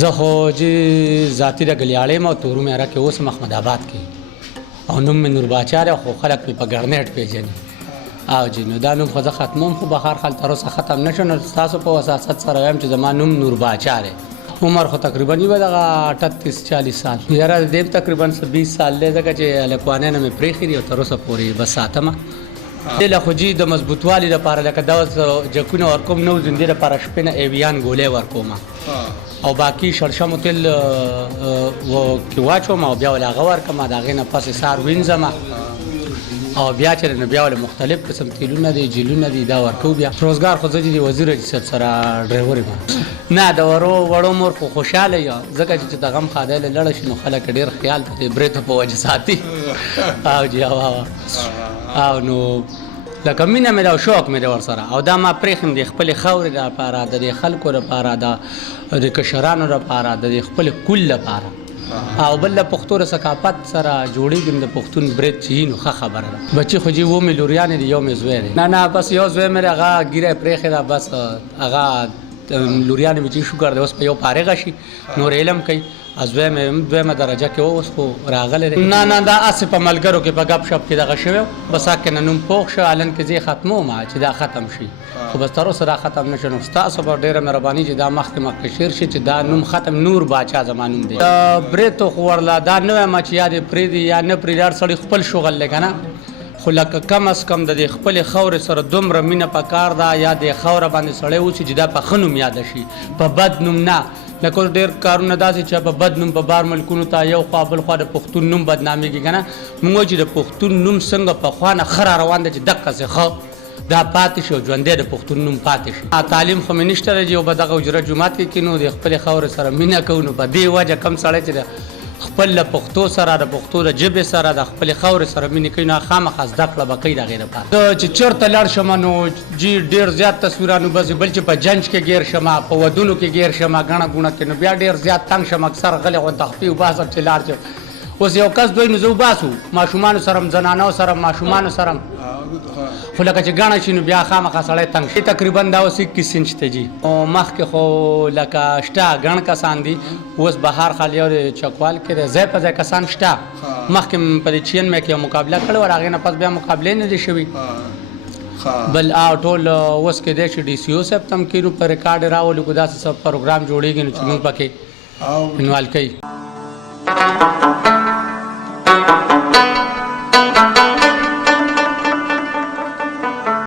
زه خو چې ذاتي د ګلیاړې یم او تورو میاره کې اوس احمد آباد کې او نوم مې نور باچا دی خو خلک مې په ګرنیټ پېژني او جی نو دا نوم خو زه ختموم خو به هر حال تر اوسه ختم نه شو نو ستاسو په وساست سره وایم چې زما نوم نور باچا دی عمر خو تقریبا یې به دغه 38-40 سال یاره دیم تقریبا 20 سال دی ځکه چې هلکوانۍ نه مې پرېښي دي او تر اوسه پورې بس ساتمه دې له خو جي د مضبوطوالي دپاره لکه دا اوس جکونه ورکوم نو زندې دپاره شپې نه ایویان ګولۍ ورکوم او باقي شړشمو تل کې واچوم او بیا ولې هغه ورکړم د هغې نه پس یې سار وینځم او بیا چې نو بیا ولې مختلف قسم تیلونه دي جیلونه دي دا ورکو بیا روزګار خو زه چې د وزیر حاجي صاحب سره ډرایور یم نه د وړو مور خو خوشحاله یم ځکه چې د غم خادی له لړه شي نو خلک ډېر خیال په بریتو په وجه ساتي او جی او نو لکه مینه مې ده او شوق مې ده ورسره او دا ما پرېښیم د خپلې خاورې دپاره د دې خلکو دپاره د کشرانو دپاره د خپل کل دپاره او بل د پښتو د ثقافت سره جوړېږم د پښتون برید چې وي نو ښه خبره ده بچي خو جي 2 مې لوریانې دي 1 مې زوی دی نه بس یو زوی مې دی هغه ګیره یې پرېښې ده بس هغه لوریانې مې چې شکر دی اوس په یو فارغه شي نور علم کوي زوی مې 2مه درجه کې اوس خو راغلی دی نه دا هسې په ملګرو کې په ګپ شپ کې دغه شوی بس هک نه نوم پوخ شو هلن کې زه ختموم چې دا ختم شي خو بس تر اوسه دا ختم نه شو نو ستاسو به ډېره مهرباني چې دا مخکې شیر شي چې دا نوم ختم نور باچا زما نوم دی بریتو خو ورله دا نه وایم چې یا دې پرېږدي یا نه پرېږدي هر سړی خپل شغل دی که نه خو لکه کم از کم د دې خپلې خاورې سره دومره مینه پکار ده یا د خاوره باندې سړی اوسي چې دا په ښه نوم یاده شي په بد نوم نه لکه اوس ډېر کارونه داسې چې په بد نوم په بار ملکونو ته یو خوا بل خوا د پښتون نوم بدنامېږي که نه موږ وایو چې د پښتون نوم څنګه پخوا نه ښه را روان دی چې دقسې ښه دا پاتې شي او ژوندی د پښتون نوم پاتې شي تعلیم خو مې نشته دی چې یو به دغه اجره جومات کې کینو د خپلې خاورې سره مینه کوو نو په دې وجه کم سړی چې د خپل له پښتو سره د پښتو د ژبې سره د خپلې خاورې سره مینې کوي نو خامخا زده کړه به کوي د هغې دپاره زه چې چېرته لاړ شم نو جي ډېر زیات تصویرانو بس بل چې په جنج کې ګیر شم په ودونو کې ګیر شم ګڼه ګوڼه کې نو بیا ډېر زیات تنګ شم اکثر غلی غونته خپې وباسم چې لاړ شم اوس یو کس دوی نو زه وباسو ماشومانو سره زنانو سره ماشومانو سره خو لکه چې ګڼه شي نو بیا خامخا سړی تنګ شي تقریبا دا اوس 21 انچ ته جي مخکې خو لکه شته ګڼ کسان دي اوس به هر حال یو چکوال کې دی ځای په ځای کسان شته مخکې په دې 96 کې یو مقابله کړې وه هغې نه پس بیا مقابلې نه دي شوي بل ټول اوس کېدی شي ډي سی او صاحب ته هم کینو په ریکارډ یې راولو که داسې څه پروګرام جوړېږي نو چې موږ پکې انوالو کوي